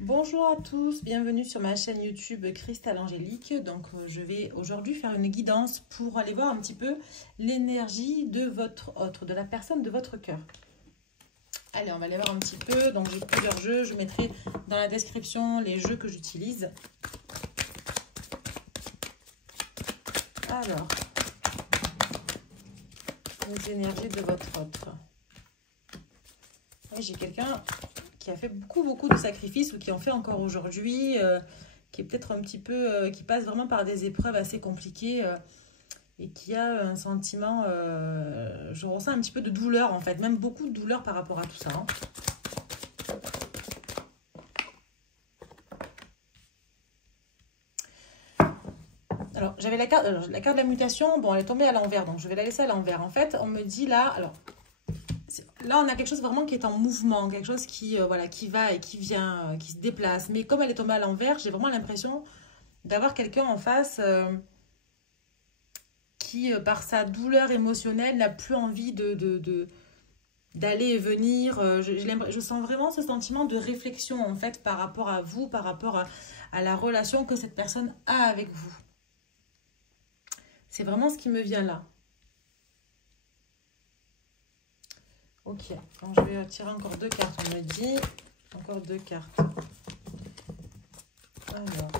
Bonjour à tous, bienvenue sur ma chaîne YouTube Cristal Angélique. Donc je vais aujourd'hui faire une guidance pour aller voir un petit peu l'énergie de votre autre, de la personne de votre cœur. Allez, on va aller voir un petit peu. Donc j'ai plusieurs jeux, je mettrai dans la description les jeux que j'utilise. Alors, les énergies de votre autre. Oui, j'ai quelqu'un qui a fait beaucoup de sacrifices ou qui en fait encore aujourd'hui, qui est peut-être un petit peu, qui passe vraiment par des épreuves assez compliquées et qui a un sentiment, je ressens un petit peu de douleur en fait, même beaucoup de douleur par rapport à tout ça. Hein. Alors, j'avais la carte de la mutation, bon, elle est tombée à l'envers, donc je vais la laisser à l'envers. En fait, on me dit là, alors, là, on a quelque chose vraiment qui est en mouvement, quelque chose qui, voilà, qui va et qui vient, qui se déplace. Mais comme elle est tombée à l'envers, j'ai vraiment l'impression d'avoir quelqu'un en face qui, par sa douleur émotionnelle, n'a plus envie d'aller et venir. Je sens vraiment ce sentiment de réflexion, en fait, par rapport à vous, par rapport à la relation que cette personne a avec vous. C'est vraiment ce qui me vient là. Ok, donc je vais tirer encore deux cartes, on me dit. Encore deux cartes. Alors,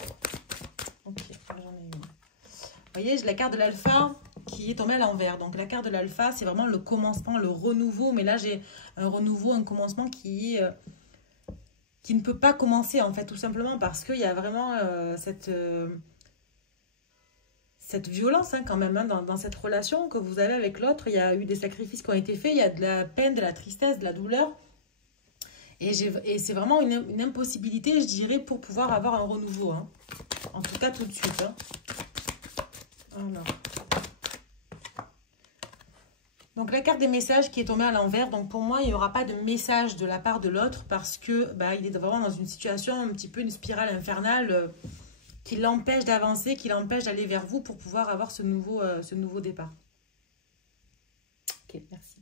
ok, j'en ai une. Vous voyez, j'ai la carte de l'alpha qui est tombée à l'envers. Donc la carte de l'alpha, c'est vraiment le commencement, le renouveau. Mais là, j'ai un renouveau, un commencement qui ne peut pas commencer, en fait, tout simplement parce qu'il y a vraiment cette violence hein, quand même hein, dans cette relation que vous avez avec l'autre. Il y a eu des sacrifices qui ont été faits, il y a de la peine, de la tristesse, de la douleur. Et c'est vraiment une impossibilité, je dirais, pour pouvoir avoir un renouveau. Hein. En tout cas, tout de suite. Hein. Alors. Donc, la carte des messages qui est tombée à l'envers. Donc, pour moi, il n'y aura pas de message de la part de l'autre parce que il est vraiment dans une situation, un petit peu une spirale infernale qui l'empêche d'avancer, qui l'empêche d'aller vers vous pour pouvoir avoir ce nouveau départ. Ok, merci.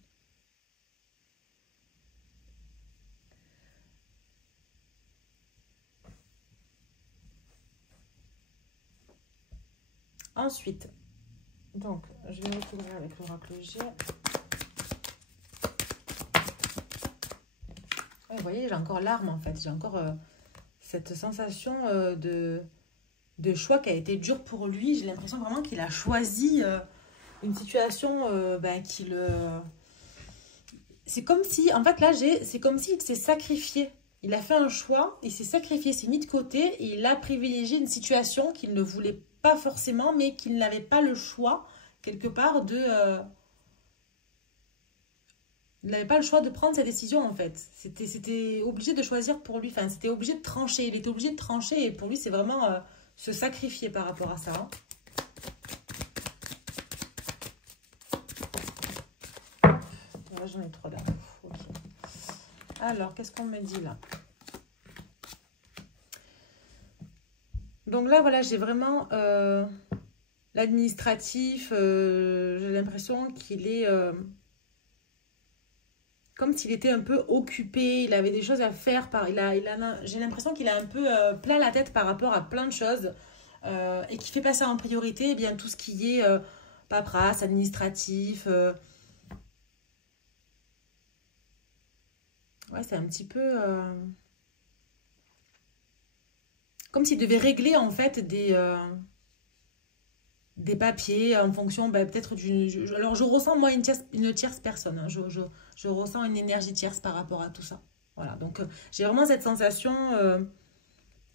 Ensuite, donc, je vais recouvrir avec l'oracle G. Ouais, vous voyez, j'ai encore l'arme en fait. J'ai encore cette sensation de choix qui a été dur pour lui. J'ai l'impression vraiment qu'il a choisi une situation qui le... C'est comme si, en fait là, c'est comme s'il s'est sacrifié. Il a fait un choix, il s'est sacrifié, s'est mis de côté et il a privilégié une situation qu'il ne voulait pas forcément, mais qu'il n'avait pas le choix, quelque part, il n'avait pas le choix de prendre sa décision, en fait. C'était obligé de choisir pour lui. Enfin, c'était obligé de trancher. Il était obligé de trancher et pour lui, c'est vraiment se sacrifier par rapport à ça. Hein. Là, j'en ai trois là. Ok. Alors, qu'est-ce qu'on me dit là? Donc là, voilà, j'ai vraiment l'administratif. J'ai l'impression qu'il est comme s'il était un peu occupé. Il avait des choses à faire. J'ai l'impression qu'il a un peu plein la tête par rapport à plein de choses et qui fait passer en priorité eh bien, tout ce qui est paperasse, administratif. Ouais, c'est un petit peu... comme s'il devait régler en fait des papiers en fonction peut-être d'une... Alors je ressens moi une tierce personne. Hein. Je ressens une énergie tierce par rapport à tout ça. Voilà, donc j'ai vraiment cette sensation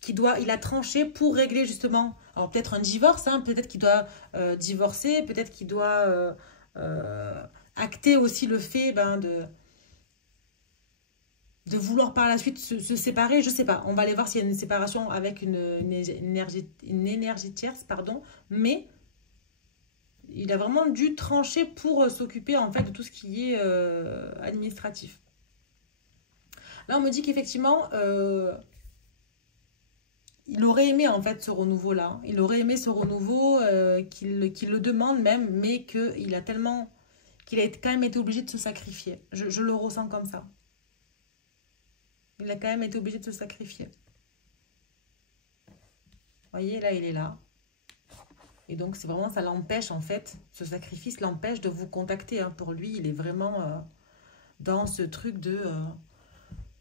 il a tranché pour régler justement, alors peut-être un divorce, hein, peut-être qu'il doit divorcer, peut-être qu'il doit acter aussi le fait de vouloir par la suite se séparer, je sais pas. On va aller voir s'il y a une séparation avec une énergie tierce, pardon. Mais il a vraiment dû trancher pour s'occuper en fait de tout ce qui est administratif. Là, on me dit qu'effectivement, il aurait aimé en fait ce renouveau-là. Il aurait aimé ce renouveau, qu'il le demande même, mais qu'il a quand même été obligé de se sacrifier. Je le ressens comme ça. Il a quand même été obligé de se sacrifier. voyez, là, il est là. Et donc, c'est vraiment, ça l'empêche, en fait, ce sacrifice l'empêche de vous contacter. Hein. Pour lui, il est vraiment dans ce truc de...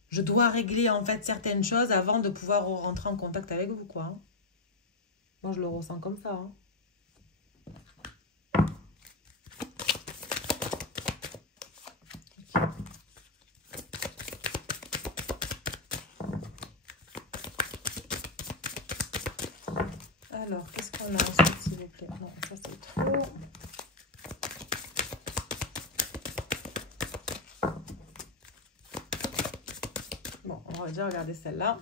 je dois régler, en fait, certaines choses avant de pouvoir rentrer en contact avec vous, quoi. Hein. Moi, je le ressens comme ça. Hein. Alors, qu'est-ce qu'on a ensuite, s'il vous plaît? Non, ça c'est trop. Bon, on va déjà regarder celle-là.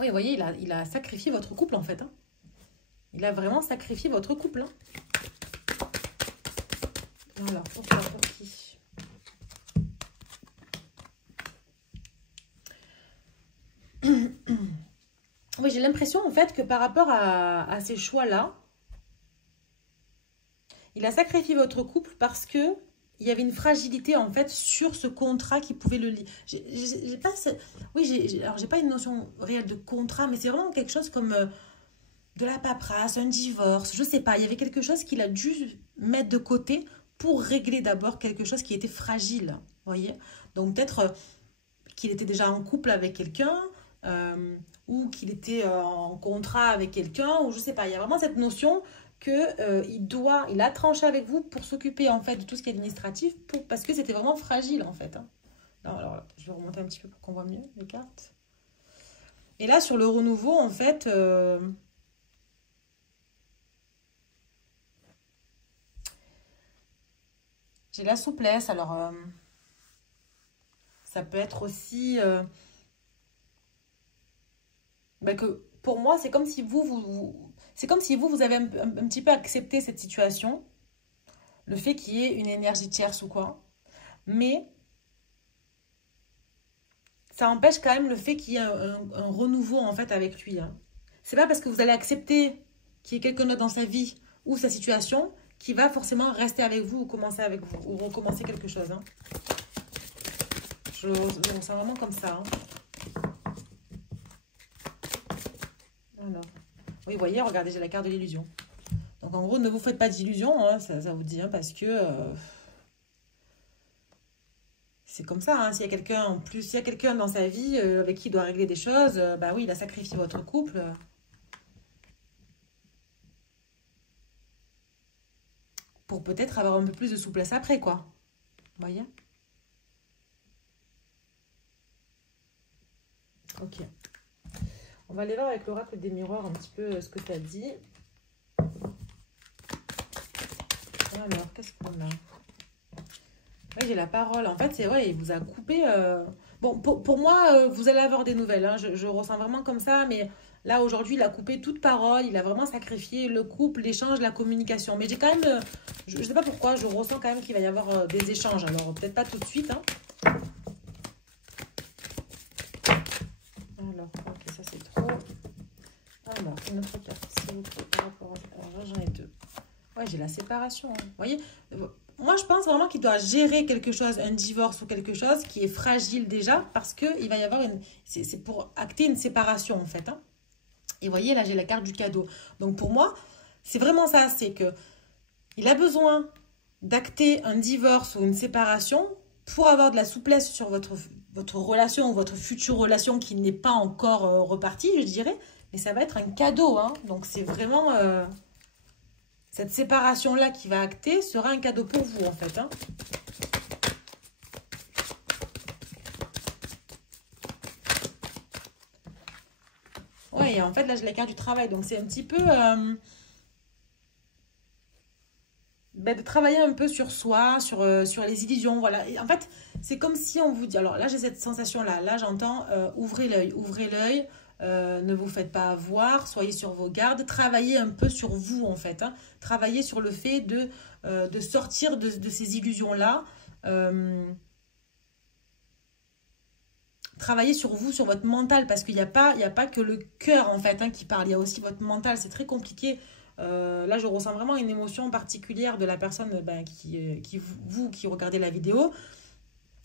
Oui, vous voyez, il a sacrifié votre couple, en fait. Hein. Il a vraiment sacrifié votre couple. Hein. Alors, pourquoi, pour qui? Oui, j'ai l'impression, en fait, que par rapport à ces choix-là, il a sacrifié votre couple parce que il y avait une fragilité, en fait, sur ce contrat qui pouvait le lier. J'ai pas... Oui, alors, j'ai pas une notion réelle de contrat, mais c'est vraiment quelque chose comme de la paperasse, un divorce, je sais pas. Il y avait quelque chose qu'il a dû mettre de côté pour régler d'abord quelque chose qui était fragile, vous voyez. Donc, peut-être qu'il était déjà en couple avec quelqu'un, ou qu'il était en contrat avec quelqu'un, ou je sais pas. Il y a vraiment cette notion que il a tranché avec vous pour s'occuper en fait de tout ce qui est administratif, parce que c'était vraiment fragile en fait. Hein. Non, alors là, je vais remonter un petit peu pour qu'on voit mieux les cartes. Et là, sur le renouveau, en fait, j'ai la souplesse. Alors, ça peut être aussi... que pour moi, c'est comme si c'est comme si vous avez un petit peu accepté cette situation, le fait qu'il y ait une énergie tierce ou quoi, mais ça empêche quand même le fait qu'il y ait un renouveau en fait avec lui. Hein. C'est pas parce que vous allez accepter qu'il y ait quelqu'un d'autre dans sa vie ou sa situation qui va forcément rester avec vous ou commencer avec vous ou recommencer quelque chose. Hein. Je le ressens vraiment comme ça. Hein. Alors, oui, vous voyez, regardez, j'ai la carte de l'illusion. Donc, en gros, ne vous faites pas d'illusions, hein, ça vous dit, hein, parce que c'est comme ça. Hein, s'il y a quelqu'un en plus, s'il y a quelqu'un dans sa vie avec qui il doit régler des choses, bah oui, il a sacrifié votre couple. Pour peut-être avoir un peu plus de souplesse après, quoi. Vous voyez? Ok. On va aller voir avec l'oracle des miroirs un petit peu ce que tu as dit. Alors, qu'est-ce qu'on a? Oui, j'ai la parole. En fait, c'est vrai, il vous a coupé. Bon, pour moi, vous allez avoir des nouvelles. Hein. Je ressens vraiment comme ça. Mais là, aujourd'hui, il a coupé toute parole. Il a vraiment sacrifié le couple, l'échange, la communication. Mais j'ai quand même... je ne sais pas pourquoi, je ressens quand même qu'il va y avoir des échanges. Alors, peut-être pas tout de suite. Hein. Alors, ok, ça c'est trop. Alors, une autre carte, s'il vous plaît, par rapport à... Alors, j'en ai deux. Ouais, j'ai la séparation. Hein. Vous voyez, moi, je pense vraiment qu'il doit gérer quelque chose, un divorce ou quelque chose qui est fragile déjà, parce qu'il va y avoir une... C'est pour acter une séparation, en fait. Hein. Et vous voyez, là, j'ai la carte du cadeau. Donc, pour moi, c'est vraiment ça. C'est que il a besoin d'acter un divorce ou une séparation pour avoir de la souplesse sur votre relation ou votre future relation qui n'est pas encore repartie, je dirais. Mais ça va être un cadeau. Hein. Donc, c'est vraiment... cette séparation-là qui va acter sera un cadeau pour vous, en fait. Hein. Oui, et en fait, là, j'ai la carte du travail. Donc, c'est un petit peu... de travailler un peu sur soi, sur les illusions. Voilà. Et en fait, c'est comme si on vous dit... Alors là, j'ai cette sensation-là. Là, j'entends ouvrez l'œil. Ouvrez l'œil. Ne vous faites pas avoir, soyez sur vos gardes, travaillez un peu sur vous en fait, hein. Travaillez sur le fait de sortir de ces illusions-là, travaillez sur vous, sur votre mental, parce qu'il n'y a pas que le cœur en fait hein, qui parle, il y a aussi votre mental, c'est très compliqué. Là, je ressens vraiment une émotion particulière de la personne vous qui regardez la vidéo,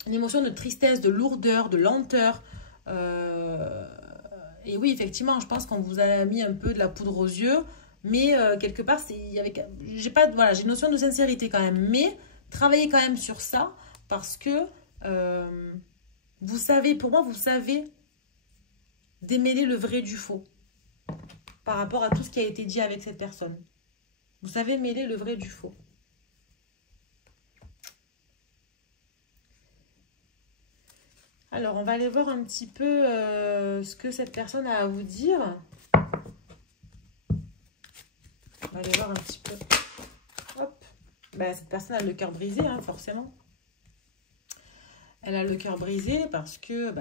une émotion de tristesse, de lourdeur, de lenteur, Et oui, effectivement, je pense qu'on vous a mis un peu de la poudre aux yeux, mais quelque part, j'ai pas, voilà, j'ai une notion de sincérité quand même, mais travaillez quand même sur ça parce que euh, vous savez, pour moi, vous savez démêler le vrai du faux par rapport à tout ce qui a été dit avec cette personne. Vous savez mêler le vrai du faux. Alors, on va aller voir un petit peu ce que cette personne a à vous dire. On va aller voir un petit peu. Hop. Ben, cette personne a le cœur brisé, hein, forcément. Elle a le cœur brisé parce que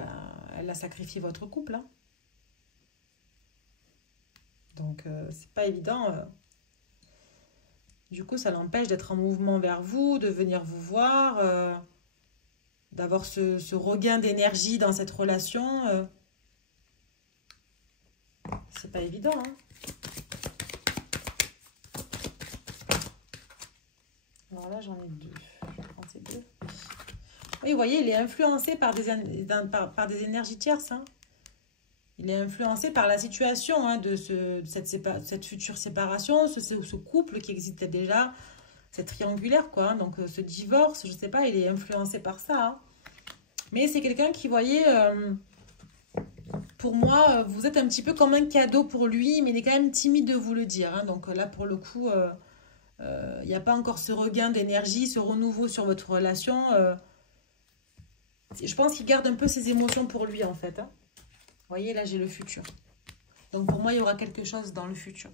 elle a sacrifié votre couple. Hein. Donc, c'est pas évident. Du coup, ça l'empêche d'être en mouvement vers vous, de venir vous voir, d'avoir ce regain d'énergie dans cette relation. C'est pas évident. Hein. Alors là, j'en ai deux. Je vais prendre ces deux. Oui, vous voyez, il est influencé par des énergies tierces. Hein. Il est influencé par la situation hein, de cette future séparation, ce couple qui existait déjà, cette triangulaire, quoi. Hein. Donc, ce divorce, je sais pas, il est influencé par ça. Hein. Mais c'est quelqu'un qui, voyez, pour moi, vous êtes un petit peu comme un cadeau pour lui, mais il est quand même timide de vous le dire. Hein. Donc là, pour le coup, il n'y a pas encore ce regain d'énergie, ce renouveau sur votre relation. Je pense qu'il garde un peu ses émotions pour lui, en fait. Hein. Vous voyez, là, j'ai le futur. Donc, pour moi, il y aura quelque chose dans le futur.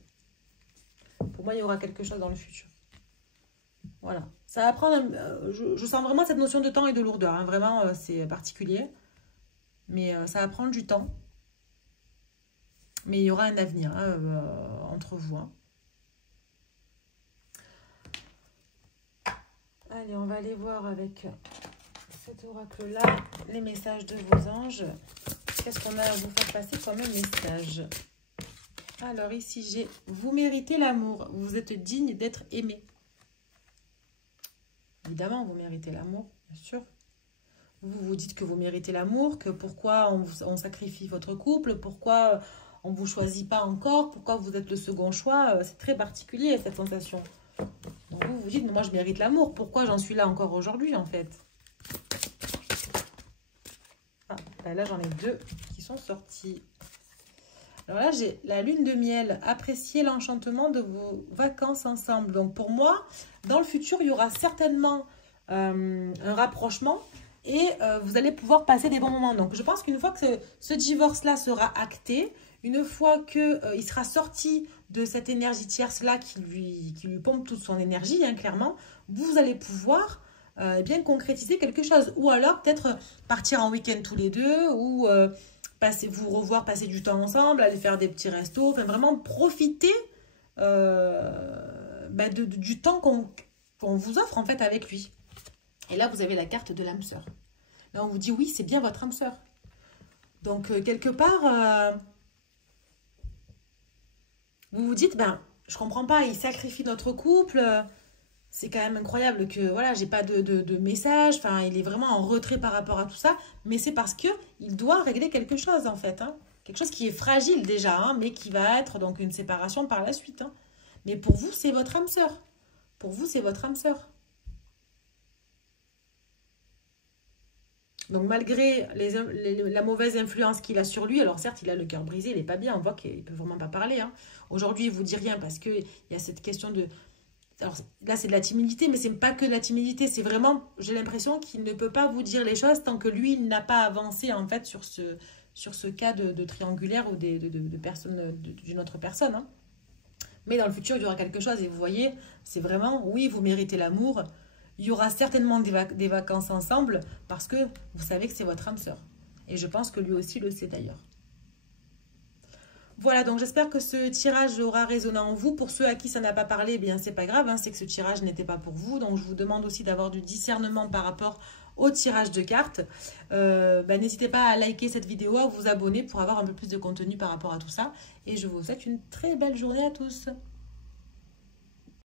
Pour moi, il y aura quelque chose dans le futur. Voilà. Ça va prendre... je sens vraiment cette notion de temps et de lourdeur. Hein. Vraiment, c'est particulier. Mais ça va prendre du temps. Mais il y aura un avenir hein, entre vous. Hein. Allez, on va aller voir avec cet oracle-là les messages de vos anges. Qu'est-ce qu'on a à vous faire passer comme un message? Alors ici, j'ai « Vous méritez l'amour. Vous êtes digne d'être aimé. » Évidemment, vous méritez l'amour, bien sûr. Vous vous dites que vous méritez l'amour, que pourquoi on sacrifie votre couple, pourquoi on ne vous choisit pas encore, pourquoi vous êtes le second choix. C'est très particulier, cette sensation. Donc vous vous dites, mais moi je mérite l'amour. Pourquoi j'en suis là encore aujourd'hui, en fait? Ah, ben là, j'en ai deux qui sont sortis. Alors là, j'ai la lune de miel. Appréciez l'enchantement de vos vacances ensemble. Donc pour moi, dans le futur, il y aura certainement un rapprochement et vous allez pouvoir passer des bons moments. Donc je pense qu'une fois que ce divorce-là sera acté, une fois qu'il sera sorti de cette énergie tierce-là qui lui pompe toute son énergie, hein, clairement, vous allez pouvoir bien concrétiser quelque chose. Ou alors peut-être partir en week-end tous les deux ou... vous revoir, passer du temps ensemble, aller faire des petits restos, enfin vraiment profiter du temps qu'on vous offre en fait avec lui. Et là, vous avez la carte de l'âme sœur. Là, on vous dit oui, c'est bien votre âme sœur. Donc, quelque part, vous vous dites, je comprends pas, il sacrifie notre couple. C'est quand même incroyable que voilà, j'ai pas de message. Enfin, il est vraiment en retrait par rapport à tout ça. Mais c'est parce que il doit régler quelque chose en fait. Hein. Quelque chose qui est fragile déjà, hein, mais qui va être donc une séparation par la suite. Hein. Mais pour vous, c'est votre âme sœur. Pour vous, c'est votre âme sœur. Donc malgré la mauvaise influence qu'il a sur lui, alors certes, il a le cœur brisé, il n'est pas bien, on voit qu'il ne peut vraiment pas parler. Hein. Aujourd'hui, il ne vous dit rien parce qu'il y a cette question de... Alors là, c'est de la timidité, mais c'est pas que de la timidité. C'est vraiment, j'ai l'impression qu'il ne peut pas vous dire les choses tant que lui, il n'a pas avancé en fait sur ce cas de triangulaire ou de personne, d'une autre personne. Hein. Mais dans le futur, il y aura quelque chose. Et vous voyez, c'est vraiment, oui, vous méritez l'amour. Il y aura certainement des vacances ensemble parce que vous savez que c'est votre âme sœur. Et je pense que lui aussi le sait d'ailleurs. Voilà, donc j'espère que ce tirage aura résonné en vous. Pour ceux à qui ça n'a pas parlé, eh bien c'est pas grave, hein, c'est que ce tirage n'était pas pour vous. Donc je vous demande aussi d'avoir du discernement par rapport au tirage de cartes. N'hésitez pas à liker cette vidéo, à vous abonner pour avoir un peu plus de contenu par rapport à tout ça. Et je vous souhaite une très belle journée à tous.